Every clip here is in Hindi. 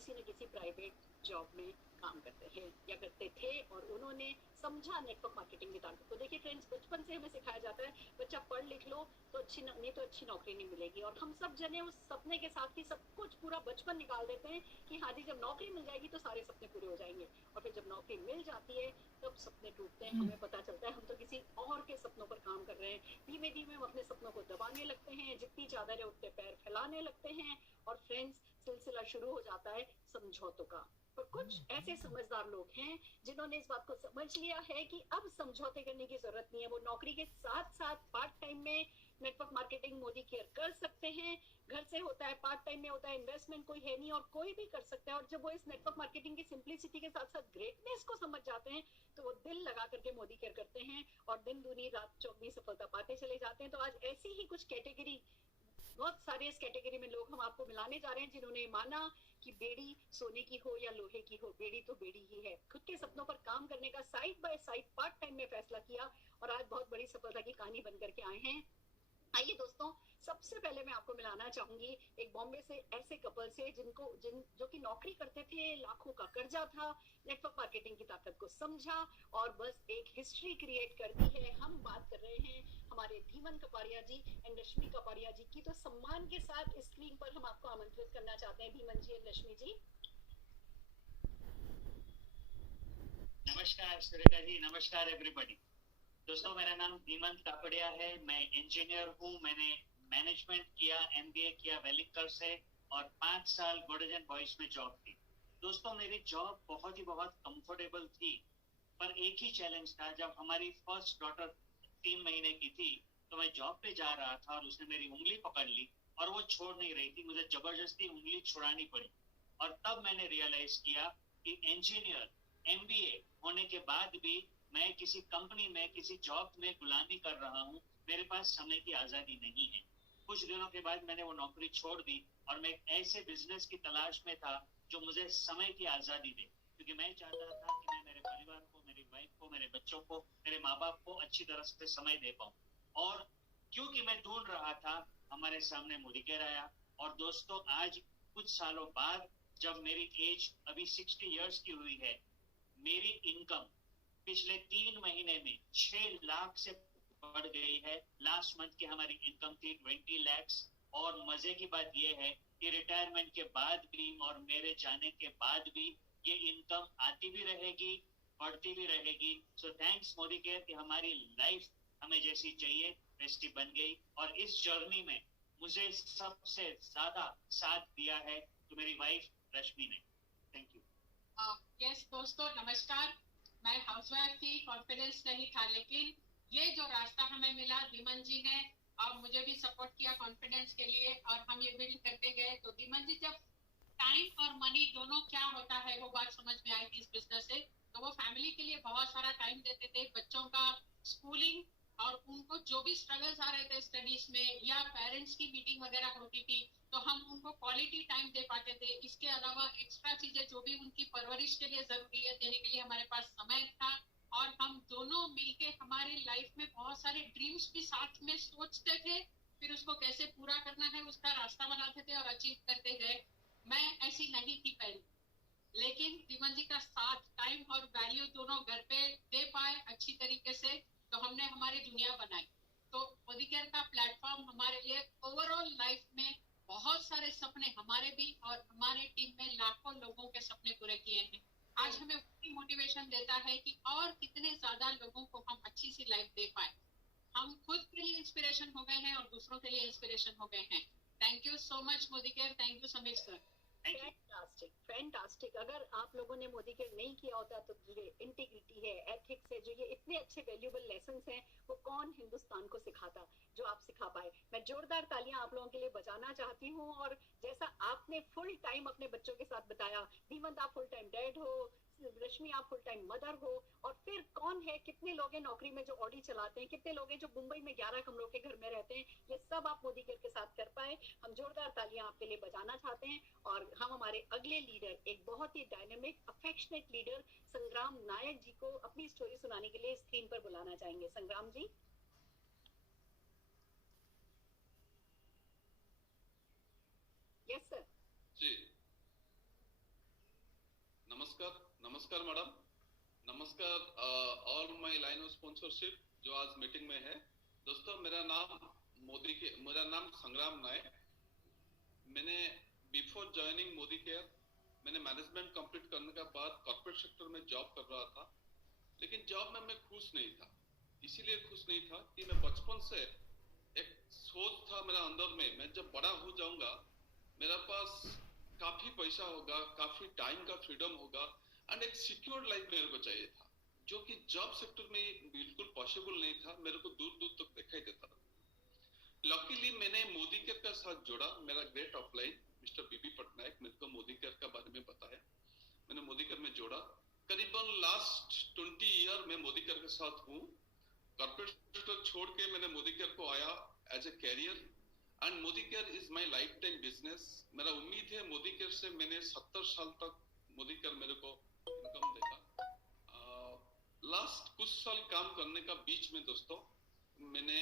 किसी न किसी प्राइवेट जॉब में काम करते हैं या करते थे, और उन्होंने समझा नेटवर्क मार्केटिंग की ताकत को। देखिए फ्रेंड्स, बचपन से हमें सिखाया जाता है बच्चा पढ़ लिख लो तो नहीं तो अच्छी नौकरी नहीं मिलेगी, और हम सब जने उस सपने के साथ ही सब कुछ पूरा बचपन निकाल देते हैं कि हाँ जी जब नौकरी मिल जाएगी तो सारे सपने पूरे हो जाएंगे, और फिर जब नौकरी मिल जाती है तब सपने टूटते हैं। हमें पता चलता है हम तो किसी और के सपनों पर काम कर रहे हैं। धीमे धीमे हम अपने सपनों को दबाने लगते हैं, जितनी चादर है उतने पैर फैलाने लगते हैं, और फ्रेंड्स सिलसिला शुरू हो जाता है समझौतों का। पर कुछ ऐसे समझदार लोग हैं जिन्होंने इस बात को समझ लिया है कि अब समझौते करने की जरूरत नहीं है। वो नौकरी के साथ साथ पार्ट टाइम में नेटवर्क मार्केटिंग मोदी केयर कर सकते हैं। घर से होता है, पार्ट टाइम में होता है, इन्वेस्टमेंट कोई है नहीं और कोई भी कर सकता है। और जब वो इस नेटवर्क मार्केटिंग की सिंप्लिसिटी के साथ साथ ग्रेटनेस को समझ जाते हैं तो वो दिल लगा करके मोदी केयर करते हैं और दिन दूनी रात चौगनी सफलता पाते चले जाते हैं। तो आज ऐसी ही कुछ कैटेगरी, बहुत सारे इस कैटेगरी में लोग हम आपको मिलाने जा रहे हैं जिन्होंने माना कि बेड़ी सोने की हो या लोहे की हो, बेड़ी तो बेड़ी ही है। खुद के सपनों पर काम करने का side by side part time में फैसला किया और आज बहुत बड़ी सफलता की कहानी बनकर के आए हैं। आइए दोस्तों, सबसे पहले मैं आपको मिलाना चाहूंगी एक बॉम्बे से ऐसे कपल से जो कि नौकरी करते थे, लाखों का कर्जा था, नेटवर्क मार्केटिंग की ताकत को समझा और बस एक हिस्ट्री क्रिएट कर दी है। हम बात कर रहे हैं हमारे धीमन कपाड़िया जी एंड रश्मि कपाड़िया जी की। तो सम्मान के साथ स्क्रीन पर हम आपको आमंत्रित करना चाहते हैं धीमन जी एंड रश्मि जी। नमस्कार सुरेखा जी, नमस्कार एवरीबॉडी। दोस्तों, मेरा नाम धीमन कापड़िया है, मैं इंजीनियर हूँ। मैंने मैनेजमेंट किया, एमबीए किया वेलिंगकर से और 5 साल गोल्डन एंड बॉयज में जॉब की। दोस्तों, मेरी जॉब बहुत कंफर्टेबल थी, पर एक ही चैलेंज था। जब हमारी फर्स्ट डॉटर 3 महीने की थी तो मैं जॉब पे जा रहा था और उसने मेरी उंगली पकड़ ली और वो छोड़ नहीं रही थी। मुझे जबरदस्ती उंगली छुड़ानी पड़ी और तब मैंने रियलाइज किया कि इंजीनियर एमबीए होने के बाद भी मैं किसी कंपनी में, किसी जॉब में गुलामी कर रहा हूँ। मेरे पास समय की आजादी नहीं है। कुछ दिनों के बाद मैंने वो नौकरी छोड़ दी और मैं एक ऐसे बिजनेस की तलाश में था जो मुझे समय की आजादी दे, क्योंकि मैं चाहता था कि मैं मेरे परिवार को, मेरी वाइफ को, मेरे बच्चों को, मेरे माँ बाप को अच्छी तरह से समय दे पाऊँ। और क्योंकि मैं ढूंढ रहा था, हमारे सामने मोदी केयर आया। और दोस्तों, आज कुछ सालों बाद जब मेरी एज अभी 60 इयर्स की हुई है, मेरी इनकम पिछले 3 महीने में 6 लाख से बढ़ गई है। लास्ट मंथ की हमारी इनकम थी 20 लाख। और मजे की बात यह है कि रिटायरमेंट के बाद भी और मेरे जाने के बाद भी ये इनकम आती भी रहेगी, बढ़ती भी रहेगी। सो थैंक्स मोदी केयर कि हमारी लाइफ हमें जैसी चाहिए वैसी बन गई। और इस जर्नी में मुझे सबसे ज्यादा साथ दिया है तो मेरी वाइफ रश्मि ने। Thank you. यस दोस्तों, नमस्कार। मैं हाउसवाइफ थी, कॉन्फिडेंस नहीं था, लेकिन ये जो रास्ता हमें मिला, धीमन जी ने और मुझे भी सपोर्ट किया कॉन्फिडेंस के लिए और हम ये बिल्ड करते गए। तो धीमन जी, जब टाइम और मनी दोनों क्या होता है वो बात समझ में आई थी इस बिजनेस से। तो वो फैमिली के लिए बहुत सारा टाइम देते थे, बच्चों का स्कूलिंग और उनको जो भी स्ट्रगल्स आ रहे थे स्टडीज में या पेरेंट्स की मीटिंग वगैरह होती थी तो हम उनको क्वालिटी टाइम दे पाते थे। इसके अलावा एक्स्ट्रा चीजें जो भी उनकी परवरिश के लिए जरूरी है देने के लिए हमारे पास समय था। और हम दोनों मिलके हमारी लाइफ में बहुत सारे ड्रीम्स भी साथ में सोचते थे, फिर उसको कैसे पूरा करना है उसका रास्ता बनाते थे और अचीव करते गए। मैं ऐसी नहीं थी पहले, लेकिन धीमन जी का साथ, टाइम और वैल्यू दोनों घर पे दे पाए अच्छी तरीके से, तो हमने हमारी दुनिया बनाई। तो मोदी केयर का प्लेटफॉर्म हमारे लिए ओवरऑल लाइफ में बहुत सारे सपने हमारे भी और हमारे टीम में लाखों लोगों के सपने पूरे किए हैं। आज हमें वही मोटिवेशन देता है कि और कितने ज्यादा लोगों को हम अच्छी सी लाइफ दे पाए। हम खुद के लिए इंस्पिरेशन हो गए हैं और दूसरों के लिए इंस्पिरेशन हो गए हैं। Thank you so much Modi care. Thank you Sameer sir. Fantastic fantastic. अगर आप लोगों ने मोदी केयर नहीं किया होता तो ये इंटीग्रिटी है, एथिक्स है, जो ये इतने अच्छे वैल्यूएबल लेसन्स हैं, वो कौन हिंदुस्तान को सिखाता जो आप सिखा पाए। मैं जोरदार तालियां आप लोगों के लिए बजाना चाहती हूँ। और जैसा आपने फुल टाइम अपने बच्चों के साथ बताया, धीमंत आप फुल टाइम डैड हो, रश्मि आप फुल टाइम मदर हो, और फिर कौन है, कितने लोग हैं नौकरी में जो ऑडी चलाते हैं, कितने लोग हैं जो मुंबई में 11 कमरों के घर में रहते हैं, ये सब आप मोदी केयर के साथ कर पाए। हम जोरदार तालियां आपके लिए बजाना चाहते हैं। और हम हमारे अगले लीडर, एक बहुत ही डायनेमिक अफेक्शनेट लीडर संग्राम नायक जी को अपनी स्टोरी सुनाने के लिए स्क्रीन पर बुलाना चाहेंगे। संग्राम जी। Yes sir. जी, नमस्कार मैडम, नमस्कार all my line of sponsorship जो आज मीटिंग में है। दोस्तों मेरा नाम संग्राम नायक। मैंने बिफोर ज्वाइनिंग मोदी केयर मैंने मैनेजमेंट कंप्लीट करने के बाद कॉर्पोरेट सेक्टर में जॉब कर रहा था, लेकिन जॉब में मैं खुश नहीं था। इसीलिए खुश नहीं था कि मैं बचपन से एक सोच था मेरा अंदर में, मैं जब बड़ा हो जाऊंगा मेरा पास काफी पैसा होगा, काफी टाइम का फ्रीडम होगा एंड एक सिक्योर लाइफ मेरे को चाहिए था, जो कि जॉब सेक्टर में बिल्कुल पॉसिबल नहीं था। मेरे को दूर दूर तक दिखाई देता था। लकीली मैंने मोदी केयर का साथ जोड़ा। मेरा ग्रेट ऑफलाइन मिस्टर बीबी पटनायक मेरे को मोदी केयर का बारे में बताया, मैंने मोदी केयर में जोड़ा। करीबन लास्ट 20 ईयर में मोदी केयर के साथ हूँ। कॉर्पोरेट सेक्टर छोड़ के मैंने मोदी केयर को आया as a career and Modicare is my lifetime business. मेरा उम्मीद है मोदी केयर से मैंने 70 साल तक मोदी केयर मेरे को इनकम देगा। लास्ट कुछ साल काम करने का बीच में दोस्तों मैंने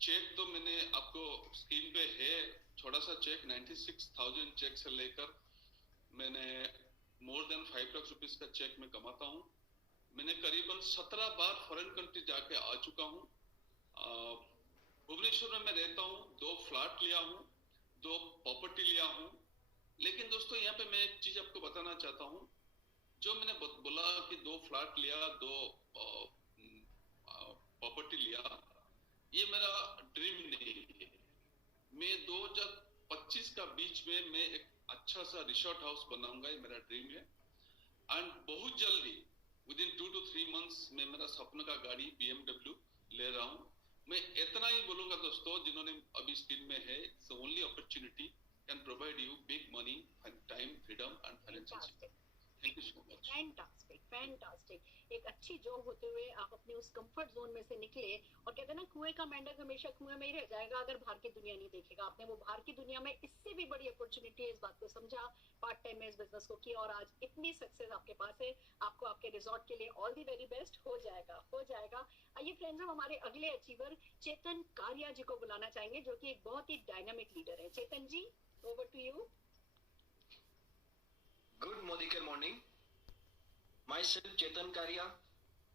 चेक तो मैंने आपको स्क्रीन पे है छोटा सा चेक 96,000 चेक से लेकर मैंने मोर देन 5 लाख रुपीस का चेक में कमाता हूँ। मैंने करीबन 17 बार फॉरेन कंट्री जाके आ चुका हूँ। भुवनेश्वर में मैं रहता हूँ, 2 फ्लैट लिया हूँ, 2 प्रॉपर्टी लिया हूँ। लेकिन दोस्तों यहाँ पे मैं एक चीज आपको बताना चाहता हूँ, जो मैंने बोला कि 2 फ्लैट लिया, 2 प्रॉपर्टी लिया, ये मेरा ड्रीम नहीं है। मैं 2025 का बीच में मैं एक अच्छा सा रिसोर्ट हाउस बनाऊंगा, ये मेरा ड्रीम है। एंड बहुत जल्दी विदिन 2 to 3 months में मेरा सपने का गाड़ी BMW ले रहा हूँ। मैं इतना ही बोलूंगा दोस्तों, जिन्होंने अभी स्क्रीन में है, it's the only opportunity can provide you big money and time freedom and financial security. Thank you so much. Fantastic. एक अच्छी जॉब होते हुए आप अपने उस कंफर्ट जोन में से निकले, और कहते हैं ना कुएं का मेंढक हमेशा कुएं में ही रह जाएगा अगर बाहर की दुनिया नहीं देखेगा। आपने वो बाहर की दुनिया में इससे भी बड़ी अपॉर्चुनिटी है, इस बात को समझा, पार्ट टाइम में इस बिजनेस को किया, और आज इतनी सक्सेस आपके पास है। आपको आपके रिजॉर्ट के लिए ऑल दी वेरी बेस्ट। हो जाएगा। आइए फ्रेंड्स, हम हमारे अगले अचीवर चेतन कारिया जी को बुलाना चाहेंगे, जो कि एक बहुत ही डायनामिक लीडर है। Chetan ji, over to you. Good Modicare morning. Myself Chetan Karia,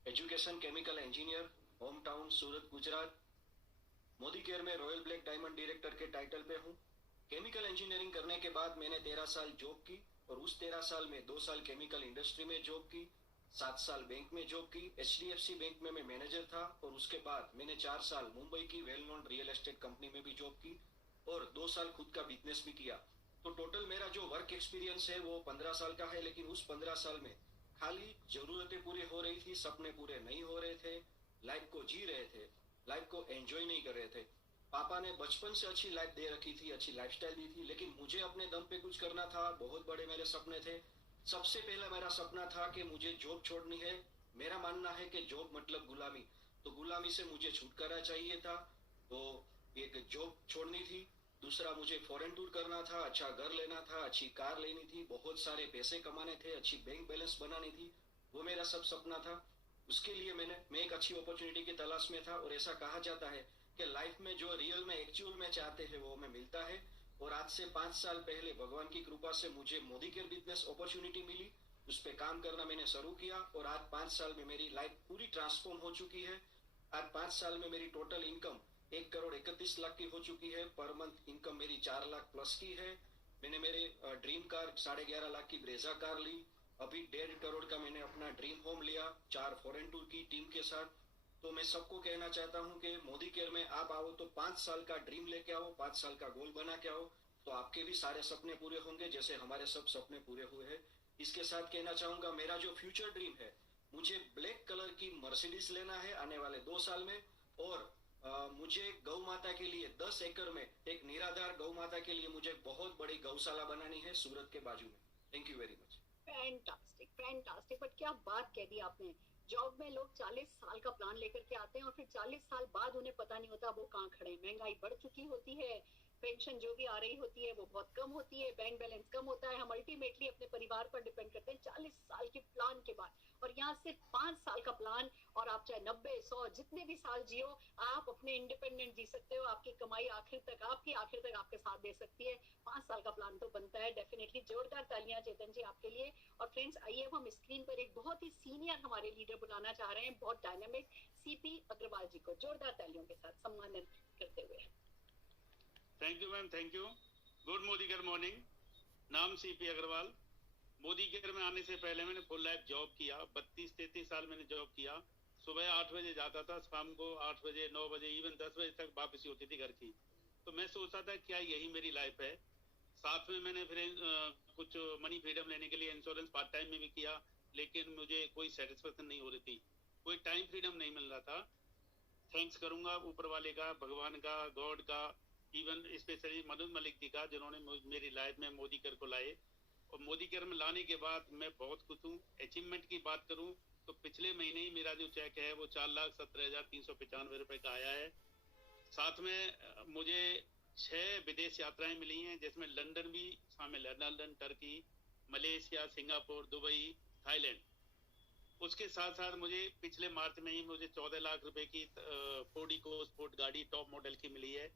education chemical engineer, hometown Surat Gujarat. Modi care में रॉयल ब्लैक डायमंड डायरेक्टर के टाइटल पे हूँ। केमिकल इंजीनियरिंग करने के बाद मैंने 13 साल जॉब की, और उस 13 साल में 2 साल केमिकल इंडस्ट्री में जॉब की, 7 साल बैंक में जॉब की। HDFC बैंक में मैं मैनेजर था, और उसके बाद मैंने 4 साल मुंबई की well known real estate company में भी जॉब की, और 2 साल खुद का बिजनेस भी किया। तो टोटल मेरा जो वर्क एक्सपीरियंस है वो 15 साल का है। लेकिन उस 15 साल में खाली जरूरतें पूरी हो रही थी, सपने पूरे नहीं हो रहे थे, लाइफ को जी रहे थे, लाइफ को एंजॉय नहीं कर रहे थे। पापा ने बचपन से अच्छी लाइफ दे रखी थी, अच्छी लाइफस्टाइल दी थी, लेकिन मुझे अपने दम पे कुछ करना था। बहुत बड़े मेरे सपने थे। सबसे पहला मेरा सपना था कि मुझे जॉब छोड़नी है। मेरा मानना है कि जॉब मतलब गुलामी, तो गुलामी से मुझे छुटकारा चाहिए था, तो एक जॉब छोड़नी थी। दूसरा, मुझे फॉरेन टूर करना था, अच्छा घर लेना था, अच्छी कार लेनी थी, बहुत सारे पैसे कमाने थे, अच्छी बैंक बैलेंस बनानी थी। वो मेरा सब सपना था। उसके लिए मैं एक अच्छी अपॉर्चुनिटी की तलाश में था। और ऐसा कहा जाता है कि लाइफ में जो रियल में एक्चुअल में चाहते हैं वो हमें मिलता है। और आज से 5 साल पहले भगवान की कृपा से मुझे मोदी केयर बिजनेस अपॉर्चुनिटी मिली। उस पर काम करना मैंने शुरू किया, और आज 5 साल में मेरी लाइफ पूरी ट्रांसफॉर्म हो चुकी है। आज 5 साल में मेरी टोटल इनकम 1,31,00,000 की हो चुकी है। पर मंथ इनकम मेरी 4 लाख प्लस की है। मैंने मेरे ड्रीम कार 11.5 लाख की ब्रेजा कार ली। अभी 1.5 करोड़ का मैंने अपना ड्रीम होम लिया, 4 फॉरेन टूर की टीम के साथ। तो मैं सबको कहना चाहता हूं कि मोदी केयर में आप आओ तो 5 साल का ड्रीम लेके आओ, 5 साल का गोल बना के आओ, तो आपके भी सारे सपने पूरे होंगे जैसे हमारे सब सपने पूरे हुए हैं। इसके साथ कहना चाहूंगा, मेरा जो फ्यूचर ड्रीम है, मुझे ब्लैक कलर की मर्सिडीज लेना है आने वाले 2 साल में। और मुझे गौ माता के लिए 10 एकड़ में एक निराधार गौ माता के लिए मुझे बहुत बड़ी गौशाला बनानी है सूरत के बाजू में। Thank you very much. Fantastic. But क्या बात कह दी आपने। जॉब में लोग 40 साल का प्लान लेकर के आते हैं, और फिर 40 साल बाद उन्हें पता नहीं होता वो कहाँ खड़े हैं। महंगाई बढ़ चुकी होती है, पेंशन जो भी आ रही होती है वो बहुत कम होती है, बैंक बैलेंस कम होता है, हम अल्टीमेटली अपने परिवार पर डिपेंड करते हैं 40 साल के प्लान के बाद। और यहाँ सिर्फ 5 साल का प्लान, और आप चाहे 90, 100 जितने भी साल जियो, आप अपने इंडिपेंडेंट जी सकते हो। आपकी कमाई आखिर तक आपके साथ दे सकती है। 5 साल का प्लान तो बनता है डेफिनेटली। जोरदार तालियां चेतन जी आपके लिए। और फ्रेंड्स, आइए अब हम स्क्रीन पर एक बहुत ही सीनियर हमारे लीडर बुलाना चाह रहे हैं, बहुत डायनामिक, सीपी अग्रवाल जी को जोरदार तालियों के साथ सम्मानित करते हुए। Thank you ma'am, thank you. Good Modicare morning. नाम सीपी अग्रवाल। मोदी केयर में आने से पहले मैंने फुल लाइफ जॉब किया, 32-33 साल मैंने जॉब किया। सुबह 8 बजे जाता था, शाम को 8 बजे, 9 बजे, इवन 10 बजे तक वापसी होती थी घर की। तो मैं सोचता था क्या यही मेरी लाइफ है। साथ में मैंने फिर कुछ मनी फ्रीडम लेने के लिए इंश्योरेंस पार्ट टाइम में भी किया, लेकिन मुझे कोई सेटिस्फेक्शन नहीं हो रही थी, कोई टाइम फ्रीडम नहीं मिल रहा था। थैंक्स करूंगा ऊपर वाले का, भगवान का, गॉड का, इवन स्पेशली मनोज मलिक जी का, जिन्होंने मेरी लाइफ में मोदी केयर को लाए। और मोदी केयर में लाने के बाद मैं बहुत खुश हूँ। अचीवमेंट की बात करूँ तो पिछले महीने ही मेरा जो चेक है वो 4,17,395 रुपए का आया है। साथ में मुझे 6 विदेश यात्राएं मिली हैं, जिसमें लंदन भी शामिल है, London, Turkey, Malaysia, Singapore, Dubai, Thailand. उसके साथ साथ मुझे पिछले मार्च में ही मुझे 14 लाख रुपए की फोर्ड इको स्पोर्ट गाड़ी टॉप मॉडल की मिली है।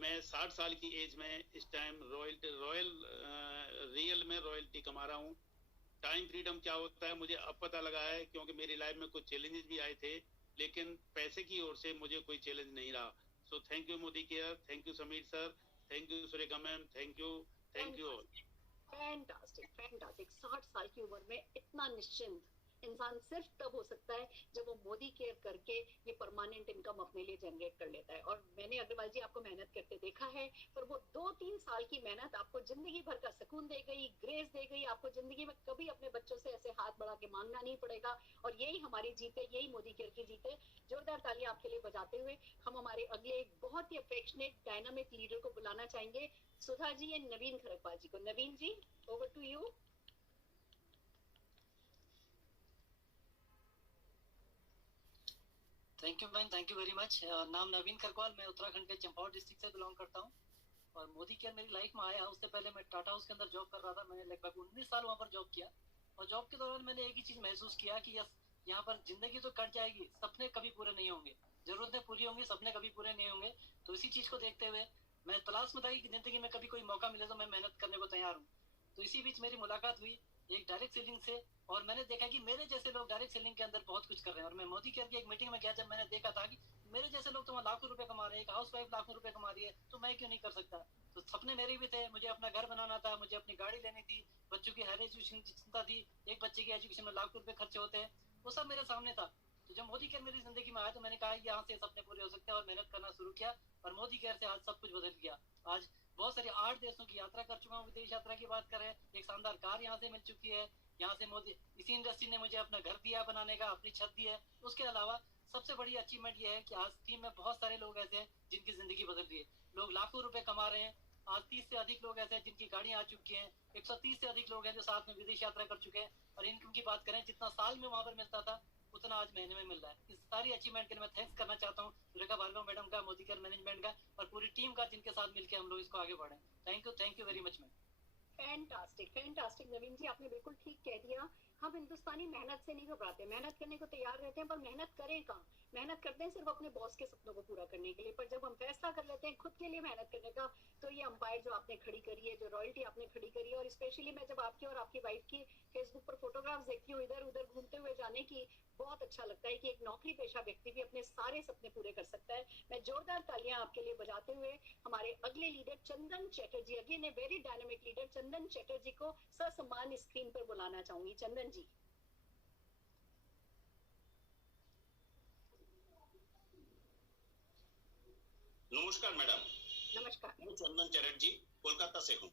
मैं 60 साल की एज में इस टाइम रियल में रॉयल्टी कमा रहा हूँ। टाइम फ्रीडम क्या होता है मुझे अब पता लगा है, क्योंकि मेरी लाइफ में कुछ चैलेंजेस भी आए थे, लेकिन पैसे की ओर से मुझे कोई चैलेंज नहीं रहा। So thank you Modi care, thank you Sameer sir, thank you Surekha ma'am, thank you all. Fantastic fantastic. 60 साल की उम्र में इतना निश्चिंत इंसान सिर्फ तब हो सकता है जब वो मोदी केयर करके ये परमानेंट इनकम अपने लिए जनरेट कर लेता है। और मैंने अग्रवाल जी आपको मेहनत करते देखा है, पर वो 2-3 साल की मेहनत आपको जिंदगी भर का सुकून दे गई, ग्रेस दे गई। आपको जिंदगी में कभी अपने बच्चों से ऐसे हाथ बढ़ा के मांगना नहीं पड़ेगा। और यही हमारी जीत है, यही मोदी केयर की जीत है। जोरदार तालियां आपके लिए बजाते हुए हम हमारे अगले एक बहुत ही अफेक्शनेट डायनामिक लीडर को बुलाना चाहेंगे, सुधा जी एंड नवीन खरकवाल जी को। Naveen ji, over to you. Thank you ma'am, thank you very much. नाम नवीन खरकवाल, मैं उत्तराखंड के चंपावत डिस्ट्रिक्ट से बिलोंग करता हूँ। और मोदी केयर मेरी लाइफ में आया, उससे पहले मैं टाटा हाउस के अंदर जॉब कर रहा था। मैंने लगभग 19 साल वहाँ पर जॉब किया। और जॉब के दौरान मैंने एक ही चीज़ महसूस किया कि यस, यहाँ पर जिंदगी तो कट जाएगी, सपने कभी पूरे नहीं होंगे, जरूरतें पूरी होंगी, सपने कभी पूरे नहीं होंगे। तो इसी चीज़ को देखते हुए मैं तलाश में था कि जिंदगी में कभी कोई मौका मिले तो मैं मेहनत करने को तैयार हूँ। तो इसी बीच मेरी मुलाकात हुई एक डायरेक्ट सेलिंग से, और मैंने देखा कि मेरे जैसे लोग डायरेक्ट सेलिंग के अंदर बहुत कुछ कर रहे हैं। और मैं मोदी केयर की एक मीटिंग में गया, जब मैंने देखा था कि मेरे जैसे लोग तो वहाँ लाखों रुपए कमा रहे हैं, एक हाउस वाइफ लाखों रुपए कमा रही है, तो मैं क्यों नहीं कर सकता। तो सपने मेरे भी थे, मुझे अपना घर बनाना था, मुझे अपनी गाड़ी लेनी थी, बच्चों की हायर एजुकेशन की चिंता थी, एक बच्चे की एजुकेशन में लाखों रुपए खर्चे होते हैं, वो सब मेरे सामने था। तो जब मोदी केयर मेरी जिंदगी में आया तो मैंने कहा यहाँ से सपने पूरे हो सकते हैं, और मेहनत करना शुरू किया। और मोदी केयर से आज सब कुछ बदल गया। आज बहुत सारी 8 देशों की यात्रा कर चुका हूँ। विदेश यात्रा की बात करें, एक शानदार कार यहाँ से मिल चुकी है। यहाँ से मोदी, इसी इंडस्ट्री ने मुझे अपना घर दिया बनाने का, अपनी छत दी है। उसके अलावा सबसे बड़ी अचीवमेंट ये है कि आज टीम में बहुत सारे लोग ऐसे हैं जिनकी जिंदगी बदल रही है। लोग लाखों रुपए कमा रहे हैं। आज 30 से अधिक लोग ऐसे हैं जिनकी गाड़ियां आ चुकी हैं। 130 से अधिक लोग हैं जो साथ में विदेश यात्रा कर चुके हैं। और इनकम की बात करें, जितना साल में वहां पर मिलता था उतना आज महीने में मिल रहा है। इस सारी अचीवमेंट के लिए मैं थैंक्स करना चाहता हूँ सुरेखा भार्गव मैडम का, मोदी केयर मैनेजमेंट का, और पूरी टीम का, जिनके साथ मिलकर हम लोग इसको आगे बढ़े। Thank you very much ma'am. Fantastic fantastic Naveen ji, आपने बिल्कुल ठीक कह दिया। हम हिंदुस्तानी मेहनत से नहीं घबराते, मेहनत करने को तैयार रहते हैं, पर मेहनत करें कहाँ। मेहनत करते हैं सिर्फ अपने बॉस के सपनों को पूरा करने के लिए, पर जब हम फैसला कर लेते हैं खुद के लिए मेहनत करने का, तो ये अंपायर जो आपने खड़ी करी है, जो रॉयल्टी आपने खड़ी करी है, और स्पेशली मैं जब आपकी और आपकी वाइफ की फेसबुक पर फोटोग्राफ्स देखती हूँ इधर उधर घूमते हुए जाने की, बहुत अच्छा लगता है कि एक नौकरी पेशा व्यक्ति भी अपने सारे सपने पूरे कर सकता है। मैं जोरदार तालियां आपके लिए बजाते हुए हमारे अगले leader Chandan Chatterjee, again a very dynamic leader, Chandan Chatterjee को ससम्मान स्क्रीन पर बुलाना चाहूंगी। चंदन जी। नमस्कार मैडम। नमस्कार। मैं चंदन चैटर्जी कोलकाता से हूँ।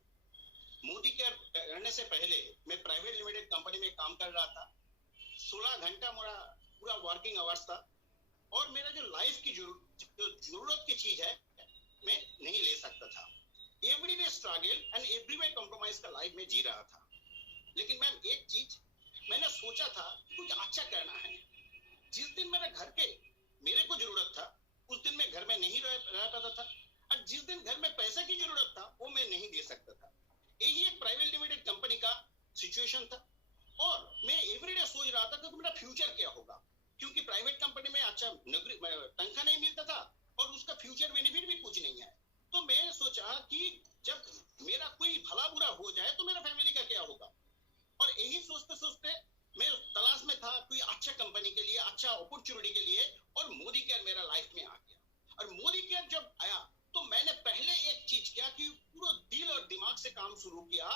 मोदी केयर करने से पहले मैं प्राइवेट लिमिटेड कंपनी में काम कर रहा था। 16 घंटा मेरा पूरा वर्किंग आवर्स था, और मेरा जो लाइफ की जरूरत की चीज है मैं नहीं ले सकता था। Everyday struggle and everyday compromise का लाइफ में जी रहा था। लेकिन मैम एक चीज मैंने सोचा था कि कुछ अच्छा करना है। जिस दिन मेरे घर के मेरे को जरूरत था उस दिन मैं घर में नहीं रह पाता था। और जिस दिन घर में पैसे की जरूरत था वो मैं नहीं दे सकता था। यही एक प्राइवेट लिमिटेड कंपनी का सिचुएशन था और मैं एवरीडे सोच रहा था कि मेरा फ्यूचर क्या होगा, क्योंकि प्राइवेट कंपनी में अच्छा तनख्वाह नहीं मिलता था और उसका फ्यूचर बेनिफिट भी कुछ नहीं है। तो मैं सोचा कि जब मेरा कोई भला बुरा हो जाए तो मेरा फैमिली का क्या होगा, और यही सोचते सोचते मैं तलाश में था कोई अच्छा कंपनी के लिए, अच्छा अपॉर्चुनिटी के लिए, और मोदी केयर मेरा लाइफ में आ गया। और मोदी केयर जब आया तो मैंने पहले एक चीज किया कि पूरा दिल और दिमाग से काम शुरू किया,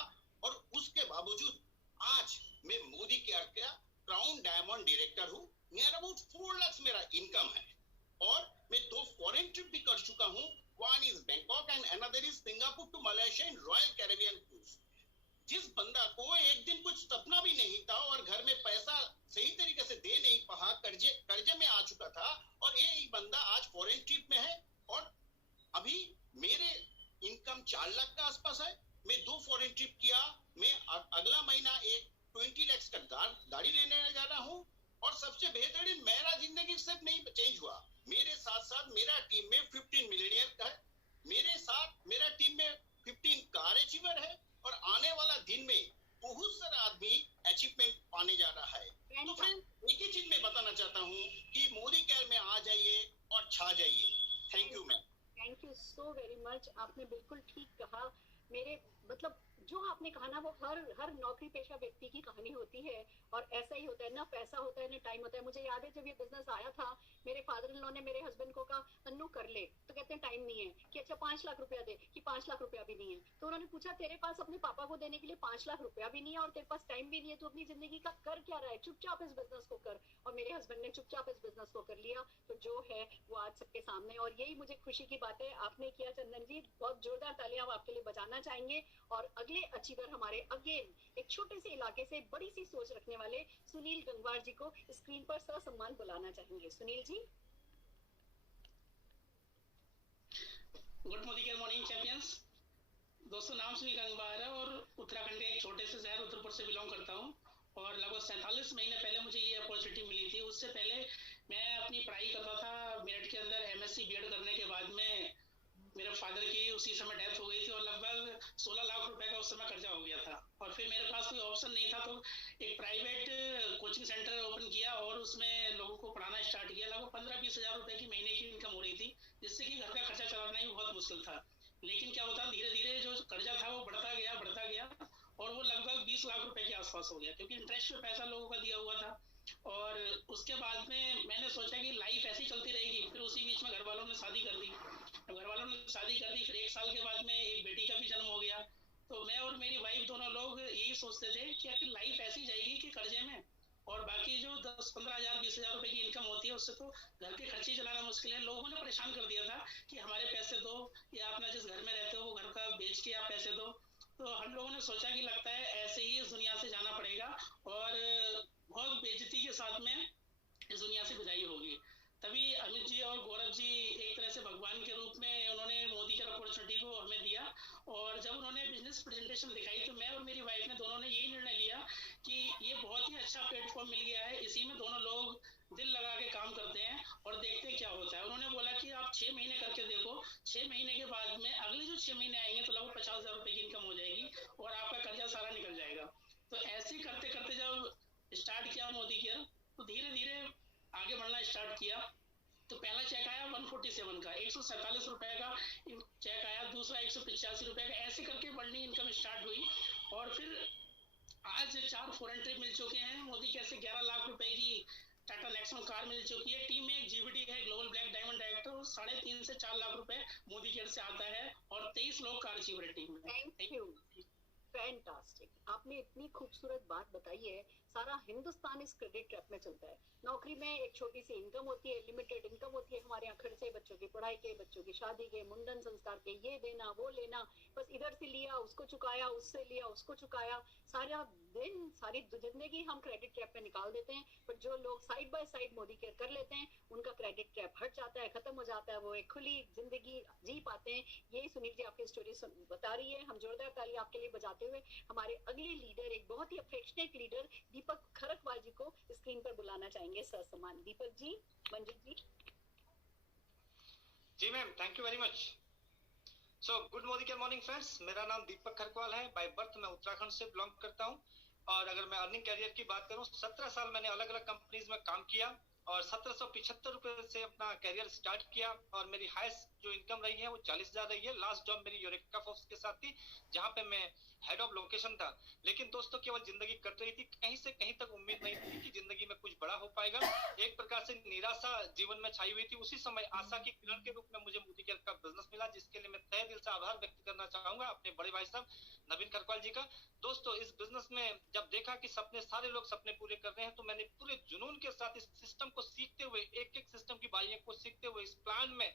और उसके बावजूद आज मैं मोदी केयर का क्राउन डायमंड डायरेक्टर हूँ। नियर अबाउट 4 लाख मेरा इनकम है और मैं 2 फॉरेन ट्रिप भी कर चुका हूँ। One is Bangkok and another is Singapore to Malaysia in Royal Caribbean cruise. जिस बंदा को एक दिन कुछ सपना भी नहीं था और घर में पैसा सही तरीके से दे नहीं पाया, कर्जे में आ चुका था, और ये बंदा आज फॉरेन ट्रिप में है और अभी मेरे इनकम 4 लाख का आसपास है। मैं 2 फॉरेन ट्रिप किया, मैं अगला महीना एक 20 लाख का गाड़ी लेने जा रहा हूँ। और सबसे बेहतरीन, मेरा जिंदगी सिर्फ नहीं चेंज हुआ, मेरे साथ साथ मेरा टीम में 15 मिलियनियर है, मेरे साथ मेरा टीम में 15 कार अचीवर है, और आने वाला दिन में बहुत सारा आदमी अचीवमेंट पाने जा रहा है। तो फ्रेंड एक ही चीज मैं बताना चाहता हूँ कि मोदी केयर में आ जाइए और छा जाइए। Thank you ma'am. Thank you so very much. आपने बिल्कुल ठीक कहा। मेरे मतलब जो आपने कहा ना, वो हर नौकरी पेशा व्यक्ति की कहानी होती है, और ऐसा ही होता है ना, पैसा होता है ना टाइम होता है। मुझे याद है जब ये बिजनेस आया था, मेरे फादर इन लॉ ने मेरे हस्बैंड को कहा अन्नू कर ले, तो कहते हैं टाइम नहीं है, कि अच्छा 5 लाख रुपया दे, कि 5 लाख रुपया भी नहीं है। तो उन्होंने पूछा तेरे पास अपने पापा को देने के लिए 5 लाख रुपया भी नहीं है और तेरे पास टाइम भी नहीं है, तो अपनी जिंदगी का कर क्या रहा है, चुपचाप इस बिजनेस को कर। और मेरे हस्बैंड ने चुपचाप इस बिजनेस को कर लिया, तो जो है वो आज सबके सामने। और यही मुझे खुशी की बात है आपने किया चंदन जी, बहुत जोरदार तालियां हम आपके लिए बजाना चाहेंगे। और अगले अचीवर हमारे अगेन एक छोटे से इलाके से बड़ी सी सोच रखने वाले सुनील गंगवार जी को स्क्रीन पर ससम्मान बुलाना चाहेंगे। Sunil ji. Good morning champions. दोस्तों, नाम सुनील गंगवार है और उत्तराखंड के एक छोटे से शहर उदयपुर से बिलोंग करता हूँ। और लगभग 47 महीने पहले मुझे ये अपॉर्चुनिटी मिली थी। उससे पहले मैं अपनी पढ़ाई करता था मेरठ के अंदर। MSc BEd करने के बाद में मेरे फादर की उसी समय डेथ हो गई थी और लगभग 16 लाख रुपए का उस समय कर्जा हो गया था। और फिर मेरे पास कोई ऑप्शन नहीं था, तो एक प्राइवेट कोचिंग सेंटर ओपन किया और उसमें लोगों को पढ़ाना स्टार्ट किया। लगभग 15-20 हजार रुपए की महीने की इनकम हो रही थी, जिससे कि घर का खर्चा चलाना ही बहुत मुश्किल था। लेकिन क्या होता, धीरे धीरे जो कर्जा था वो बढ़ता गया और वो लगभग 20 लाख रुपए के आसपास हो गया, क्योंकि इंटरेस्ट पे पैसा लोगों का दिया हुआ था। और उसके बाद में मैंने सोचा कि लाइफ ऐसी चलती रहेगी। फिर उसी बीच में घर वालों ने शादी कर दी। फिर 1 साल के बाद में एक बेटी का भी जन्म हो गया। तो मैं और मेरी वाइफ दोनों लोग यही सोचते थे कि आखिर लाइफ ऐसी जाएगी कि कर्जे में, और बाकी जो 10-15 हजार 20 हजार रुपए की इनकम होती है उससे तो घर के खर्चे चलाना मुश्किल है। लोगों ने परेशान कर दिया था कि हमारे पैसे दो, या अपना जिस घर में रहते हो वो घर का बेच के आप पैसे दो। तो हम लोगों ने सोचा कि लगता है ऐसे ही इस दुनिया से जाना पड़ेगा और बहुत बेइज्जती के साथ में इस दुनिया से विदाई होगी। तभी अमित जी और गौरव जी एक तरह से भगवान के रूप में उन्होंने मोदी के अपॉर्चुनिटी को हमें दिया। और जब उन्होंने बिजनेस प्रेजेंटेशन दिखाई तो मैं और मेरी वाइफ ने दोनों ने यही निर्णय लिया कि ये बहुत ही अच्छा प्लेटफॉर्म मिल गया है, इसी में दोनों लोग दिल लगा के काम करते हैं और देखते हैं क्या होता है। उन्होंने बोला कि आप 6 महीने करके देखो, 6 महीने के बाद में अगले जो 6 महीने आएंगे तो लगभग 50 हजार रुपए की इनकम हो जाएगी और आपका कर्जा सारा निकल जाएगा। तो ऐसे करते करते जब स्टार्ट किया मोदी केयर, तो धीरे धीरे आगे बढ़ना स्टार्ट किया। तो पहला चेक आया 147 का, 147 रुपए का चेक आया, दूसरा 185 रुपए का। ऐसे करके बढ़नी इनकम स्टार्ट हुई और फिर आज 4 फॉरेन ट्रिप मिल चुके हैं। मोदी केयर से 11 लाख रुपए की टाटा नेक्सॉन कार मिल चुकी है। टीम में एक GBD है, ग्लोबल ब्लैक डायमंड डायरेक्टर, 3.5 से 4 लाख रुपए मोदी केयर से आता है और 23 लोग कार अचीवर टीम में। Thank you, fantastic. आपने इतनी खूबसूरत बात बताई है। सारा हिंदुस्तान इस क्रेडिट ट्रैप में चलता है। नौकरी में एक छोटी सी इनकम होती है, लिमिटेड इनकम होती है। हमारे यहाँ खर्चे बच्चों की पढ़ाई के, बच्चों की शादी के, मुंडन संस्कार के, ये देना वो लेना, बस इधर से लिया उसको चुकाया, उससे लिया उसको चुकाया। सारा दिन सारी जिंदगी हम क्रेडिट ट्रैप में निकाल देते हैं। पर जो लोग side by side Modi care कर लेते हैं उनका क्रेडिट ट्रैप हट जाता है, खत्म हो जाता है, वो एक खुली जिंदगी जी पाते हैं। यही सुनील जी आपकी स्टोरी बता रही है। हम जोरदार ताली आपके लिए बजाते हुए हमारे अगले लीडर, एक बहुत ही अफेक्शनेट लीडर दीपक खरकवाल जी को स्क्रीन पर बुलाना चाहेंगे ससम्मान। दीपक जी, मंजित जी। जी ma'am, thank you very much. So good morning के मॉर्निंग फ्रेंड्स, मेरा नाम दीपक खरकवाल है। बाय बर्थ मैं उत्तराखंड से बिलोंग करता हूं। और अगर मैं अर्निंग कैरियर की बात करूं, 17 साल मैंने अलग अलग कंपनीज में काम किया और 1775 रुपए से अपना कैरियर स्टार्ट किया। और मेरी हाईएस्ट जो इनकम रही है वो 40,000 रही है। लास्ट जॉब मेरी यूरेका फोर्ब्स के साथ थी, जहां पे मैं हेड ऑफ लोकेशन था। लेकिन दोस्तों केवल जिंदगी कट रही थी, कहीं से कहीं तक उम्मीद नहीं थी कि जिंदगी में कुछ बड़ा हो पाएगा। एक प्रकार से निराशा जीवन में छाई हुई थी। उसी समय आशा की किरण के रूप में मुझे मोदी केयर का बिजनेस मिला, जिसके लिए मैं तहे दिल से आभार व्यक्त करना चाहूंगा अपने बड़े भाई साहब नवीन खरकवाल जी का। दोस्तों इस बिजनेस में जब देखा कि सपने सारे लोग सपने पूरे कर रहे हैं, तो मैंने पूरे जुनून के साथ इस सिस्टम को सीखते हुए, एक एक सिस्टम की बारियों को सीखते हुए, इस प्लान में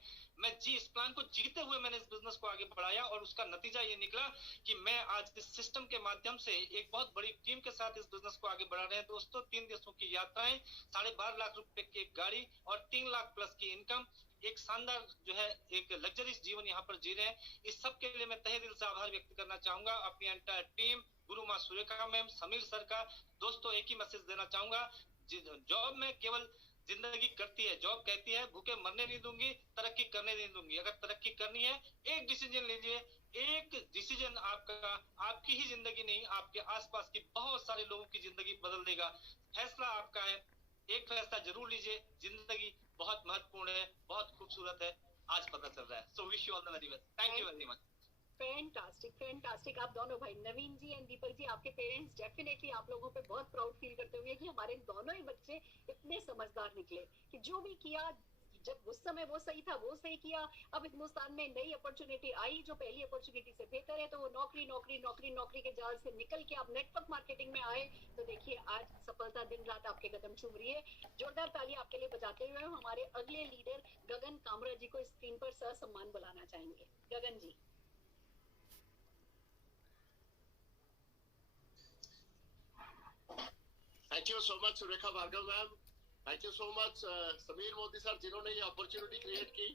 इस प्लान को जीते हुए मैंने इस बिजनेस को आगे बढ़ाया। और उसका नतीजा ये निकला कि मैं आज इस सिस्टम के माध्यम से एक बहुत बड़ी टीम के साथ इस बिजनेस को आगे बढ़ा रहे हैं। दोस्तों 3 देशों की यात्राएं, 12.5 लाख रुपए की एक गाड़ी और 3 लाख प्लस की इनकम, एक शानदार जो है एक लग्जरीज जीवन यहाँ पर जी रहे हैं। इस सब के लिए मैं तहे दिल से आभार व्यक्त करना चाहूंगा अपनी एंटायर टीम, गुरु माँ सुरेखा मैम, समीर सर का। दोस्तों एक ही मैसेज देना चाहूंगा, जॉब में केवल जिंदगी करती है, जॉब कहती है भूखे मरने नहीं दूंगी, तरक्की करने नहीं दूंगी। अगर तरक्की करनी है एक डिसीजन लीजिए, एक डिसीजन आपका आपकी ही जिंदगी नहीं, आपके आसपास की बहुत सारे लोगों की जिंदगी बदल देगा। फैसला आपका है, एक फैसला जरूर लीजिए। जिंदगी बहुत महत्वपूर्ण है, बहुत खूबसूरत है, आज पता चल रहा है। So wish you all the very best. Thank you very much. Fantastic. आप दोनों भाई नवीन जी एंड दीपक जी, आपके पेरेंट्स डेफिनेटली आप लोगों पे बहुत प्राउड फील करते होंगे कि हमारे दोनों ही बच्चे इतने समझदार निकले कि जो भी किया, जब उस समय वो सही था वो सही किया। अब हिंदुस्तान में नई अपॉर्चुनिटी आई जो पहली अपॉर्चुनिटी से बेहतर है, तो वो नौकरी नौकरी नौकरी नौकरी के जाल से निकल के आप नेटवर्क मार्केटिंग में आए। तो देखिए आज सफलता दिन रात आपके कदम चूम रही है। जोरदार ताली आपके लिए बजाते हुए हम हमारे अगले लीडर गगन कामरा जी को स्क्रीन पर ससम्मान बुलाना चाहेंगे। Gagan ji. Thank you so much Surekha Bhargava ma'am, thank you so much Sameer Modi sir, जिन्होंने ये अपॉर्चुनिटी क्रिएट की।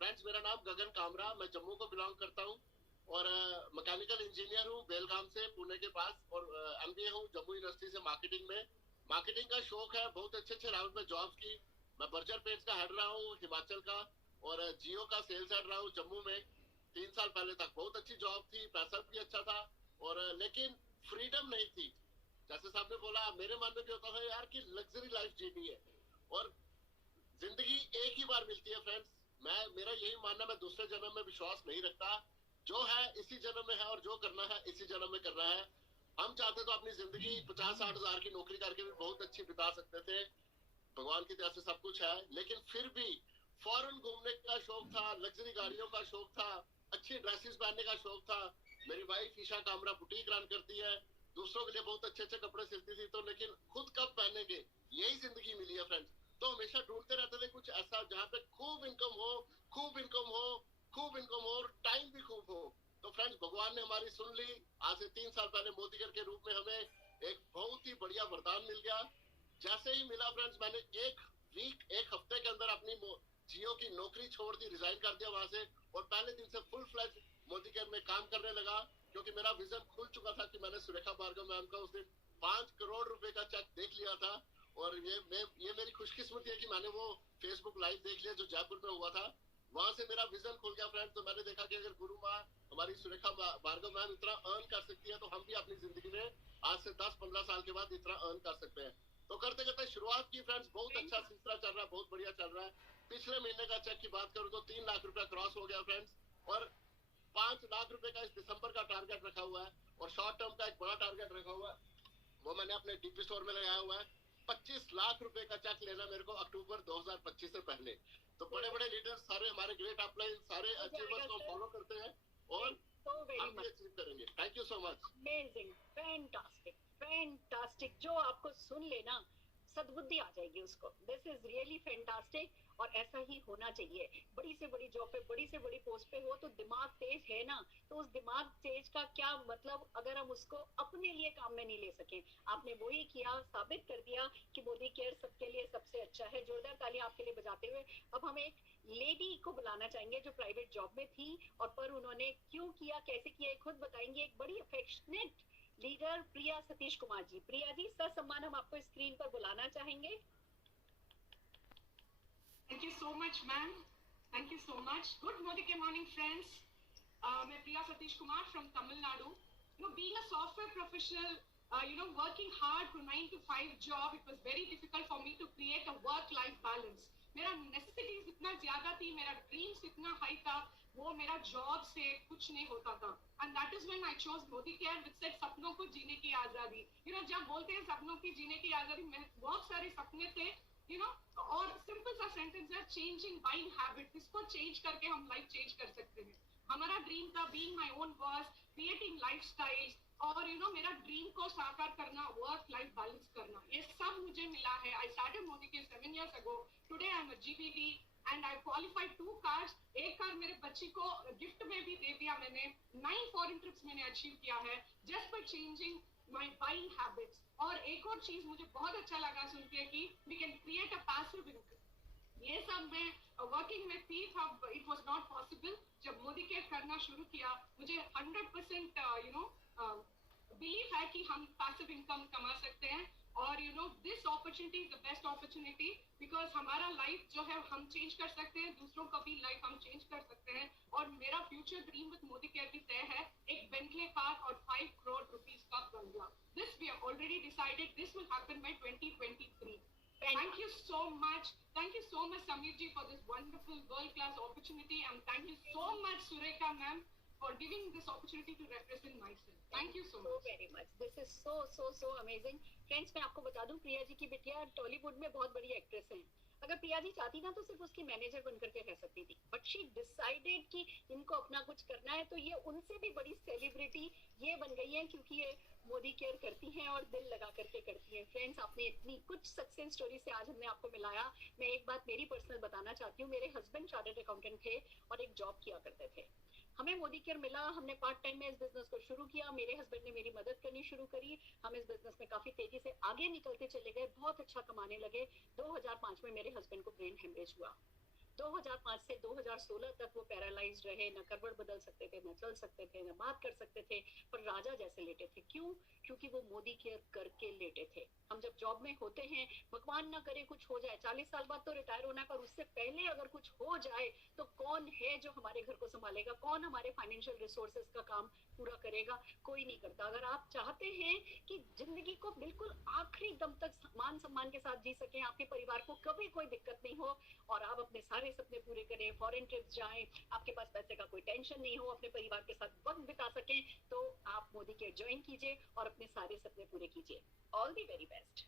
फ्रेंड्स मेरा नाम गगन कामरा, मैं जम्मू को बिलोंग करता हूँ और मैकेनिकल इंजीनियर हूँ बेलगाम से, पुणे के पास। और एमबीए हूँ जम्मू यूनिवर्सिटी से मार्केटिंग में। मार्केटिंग का शौक है, बहुत अच्छे राउंड में जॉब की। मैं बर्जर पेंट्स का हेड रहा हूँ हिमाचल का, और जियो का सेल्स हेड रहा हूँ जम्मू में 3 साल पहले तक। बहुत अच्छी जॉब थी, पैसा भी अच्छा था, और लेकिन फ्रीडम नहीं थी। जैसे साहब ने बोला, मेरे मन में भी होता था यार कि लग्जरी लाइफ जीनी है और जिंदगी एक ही बार मिलती है। फ्रेंड्स मेरा यही मानना, मैं दूसरे जन्म में विश्वास नहीं रखता। जो है इसी जन्म में है और जो करना है इसी जन्म में करना है। हम चाहते तो अपनी जिंदगी 50-60 हजार की नौकरी करके भी बहुत अच्छी बिता सकते थे, भगवान की तरफ से सब कुछ है। लेकिन फिर भी फॉरेन घूमने का शौक था, लग्जरी गाड़ियों का शौक था, अच्छी ड्रेसेस पहनने का शौक था। मेरी wife Esha Kamra boutique run करती है, दूसरों के लिए बहुत अच्छे कपड़े सिलती थी। तो लेकिन खुद कब पहनेंगे, यही जिंदगी मिली है फ्रेंड्स। तो हमेशा ढूंढते रहते थे कुछ ऐसा जहाँ पे खूब इनकम हो, खूब इनकम हो, खूब इनकम हो और टाइम भी खूब हो। तो फ्रेंड्स भगवान ने हमारी सुन ली। आज से 3 साल पहले मोदी केयर के रूप में हमें एक बहुत ही बढ़िया वरदान मिल गया। जैसे ही मिला फ्रेंड्स, मैंने एक हफ्ते के अंदर अपनी जियो की नौकरी छोड़ दी, रिजाइन कर दिया वहां से, और पहले दिन से फुल फ्लैश मोदी केयर में काम करने लगा। क्योंकि मेरा विजन खुल चुका था कि मैंने सुरेखा भार्गव मैम का उस दिन 5 करोड़ रुपए का चेक देख लिया था। और ये मेरी खुशकिस्मती है कि मैंने वो फेसबुक लाइव देख लिया जो जयपुर में हुआ था। वहां से मेरा विजन खुल गया फ्रेंड्स। तो मैंने देखा कि अगर गुरु माँ हमारी सुरेखा भार्गव मैम इतना अर्न कर सकती है, तो हम भी अपनी जिंदगी में आज से 10-15 साल के बाद इतना अर्न कर सकते हैं। तो करते करते शुरुआत की फ्रेंड्स, बहुत अच्छा सिलसिला चल रहा है, बहुत बढ़िया चल रहा है। पिछले महीने का चेक की बात करूँ तो 3 लाख रुपया क्रॉस हो गया फ्रेंड्स, और 5 लाख रुपए का इस दिसंबर का टारगेट रखा हुआ है, और शॉर्ट टर्म का एक बड़ा टारगेट रखा हुआ है, वो मैंने अपने डीपी स्टोर में लगाया हुआ है। 25 लाख रुपए का चेक लेना मेरे को अक्टूबर 2025 से पहले। तो बड़े बड़े लीडर्स सारे, हमारे ग्रेट अपलाइन सारे अचीवर्स को फॉलो करते हैं और हम भी अचीव करेंगे। Thank you so much. Amazing, fantastic. जो आपको सुन लेना सद्बुद्धि आ जाएगी उसको। दिस इज रियली फैंटास्टिक, और ऐसा ही होना चाहिए। बड़ी से बड़ी जॉब पे, बड़ी से बड़ी पोस्ट पे हो तो दिमाग तेज है ना, तो उस दिमाग तेज का क्या मतलब अगर हम उसको अपने लिए काम में नहीं ले सके। आपने वही किया, साबित कर दिया कि मोदी केयर सबके लिए सबसे अच्छा है। जोरदार ताली आपके लिए बजाते हुए अब हम एक लेडी को बुलाना चाहेंगे जो प्राइवेट जॉब में थी, और पर उन्होंने क्यों किया, कैसे किया, खुद बताएंगे। एक बड़ी अफेक्शनेट लीडर प्रिया सतीश कुमार जी। प्रिया जी ससम्मान हम आपको स्क्रीन पर बुलाना चाहेंगे। Thank you so much, ma'am. Thank you so much. Good morning, friends. मैं प्रिया Satish Kumar from Tamil Nadu. You know, being a software professional, working hard for 9 to 5 job, it was very difficult for me to create a work-life balance. मेरा necessities इतना ज़्यादा थी, मेरा dreams इतना high था, वो मेरा job से कुछ नहीं होता था. And that is when I chose Modi Care, which said सपनों को जीने की आज़ादी. You know, जब बोलते हैं सपनों की जीने की आज़ादी, बहुत सारे सपने थे, और सिंपल सा सेंटेंस है, चेंजिंग बाइंग हैबिट. इसको चेंज करके हम लाइफ चेंज कर सकते हैं. हमारा ड्रीम था being my own boss, creating lifestyles, और मेरा ड्रीम को साकार करना, वर्क लाइफ बैलेंस करना, ये सब मुझे मिला है. I started Modi care 7 years ago. Today I am a GBD and I qualified 2 cars. एक कार मेरे बच्ची को गिफ्ट में भी दे दिया मैंने. 9 फॉरेन ट्रिप्स मैंने अचीव किया है just by changing my buying habits. और एक और चीज मुझे बहुत अच्छा लगा सुन के कि we can create a passive income. ये सब मैं वर्किंग में थी, तब इट वाज नॉट पॉसिबल. जब मोदी केयर करना शुरू किया, मुझे 100% बिलीव है कि हम पैसिव इनकम कमा सकते हैं. और this opportunity is the best opportunity, because हमारा लाइफ जो है हम चेंज कर सकते हैं, दूसरों का भी लाइफ हम चेंज कर सकते हैं. और मेरा future dream with Modi care भी तय है, एक बेंटले कार और 5 crore rupees का बंगला. This we have already decided, this will happen by 2023. Thank you so much. Thank you so much, Samir ji, for this wonderful world-class opportunity. And thank you so much, Surekha ma'am, for giving this opportunity to represent myself. Thank you so much. So very much. This is so amazing. Friends, मैं आपको बता दूं, प्रिया जी की बिटिया टॉलीवुड में बहुत बड़ी एक्ट्रेस हैं. अगर प्रिया जी चाहती ना तो सिर्फ उसकी मैनेजर बनकर के रह सकती थी, बट शी डिसाइडेड कि इनको अपना कुछ करना है. तो ये उनसे भी बड़ी सेलिब्रिटी ये बन गई है, क्योंकि ये मोदी केयर करती हैं और दिल लगा करके करती हैं. फ्रेंड्स, आपने इतनी कुछ सक्सेस स्टोरी से आज हमने आपको मिलाया. मैं एक बात मेरी पर्सनल बताना चाहती हूँ. मेरे हस्बैंड चार्टर्ड अकाउंटेंट थे और एक जॉब किया करते थे. हमें मोदी केयर मिला, हमने पार्ट टाइम में इस बिजनेस को शुरू किया. मेरे हस्बैंड ने मेरी मदद करनी शुरू करी. हम इस बिजनेस में काफी तेजी से आगे निकलते चले गए, बहुत अच्छा कमाने लगे. 2005 में मेरे हस्बैंड को ब्रेन हेमरेज हुआ. 2005 से 2016 तक वो पैरालाइज्ड रहे. न करवट बदल सकते थे, न चल सकते थे, न बात कर सकते थे, पर राजा जैसे लेटे थे. क्यों? क्योंकि वो मोदी केयर करके लेटे थे. हम जब जॉब में होते हैं, भगवान ना करे कुछ हो जाए, 40 साल बाद तो रिटायर होना है, पर उससे पहले अगर कुछ हो जाए तो कौन है जो हमारे घर को संभालेगा? कौन हमारे फाइनेंशियल रिसोर्सेज का काम पूरा करेगा? कोई नहीं करता. अगर आप चाहते हैं कि जिंदगी को बिल्कुल आखिरी दम तक मान सम्मान के साथ जी सकें, आपके परिवार को कभी कोई दिक्कत नहीं हो, और आप अपने सारे सपने पूरे करें, फॉरेन ट्रिप्स जाएं, आपके पास पैसे का कोई टेंशन नहीं हो, अपने परिवार के साथ वक्त बिता सकें, तो आप मोदी केयर ज्वाइन कीजिए और अपने सारे सपने पूरे कीजिए. All the very best.